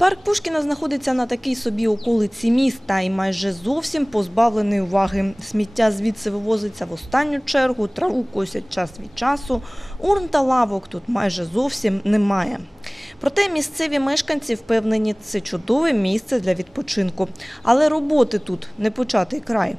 Парк Пушкіна знаходиться на такій собі околиці міста і майже зовсім позбавлений уваги. Сміття звідси вивозиться в останню чергу, траву косять час від часу. Урн та лавок тут майже зовсім немає. Проте місцеві мешканці впевнені, це чудове місце для відпочинку. Але роботи тут не початий край.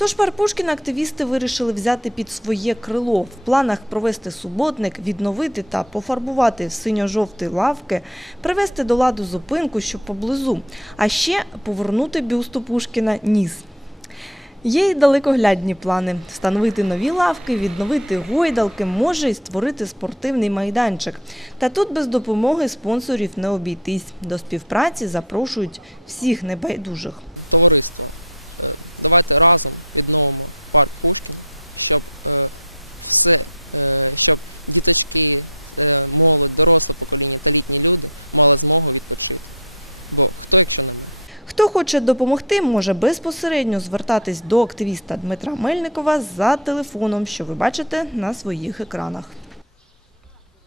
Тож парк Пушкіна активісти вирішили взяти під своє крило. В планах провести суботник, відновити та пофарбувати синьо-жовті лавки, привести до ладу зупинку, що поблизу, а ще повернути бюсту Пушкіна ніс. Є й далекоглядні плани – встановити нові лавки, відновити гойдалки, може й створити спортивний майданчик. Та тут без допомоги спонсорів не обійтись. До співпраці запрошують всіх небайдужих. Хто хоче допомогти, може безпосередньо звертатись до активіста Дмитра Мельникова за телефоном, що ви бачите на своїх екранах.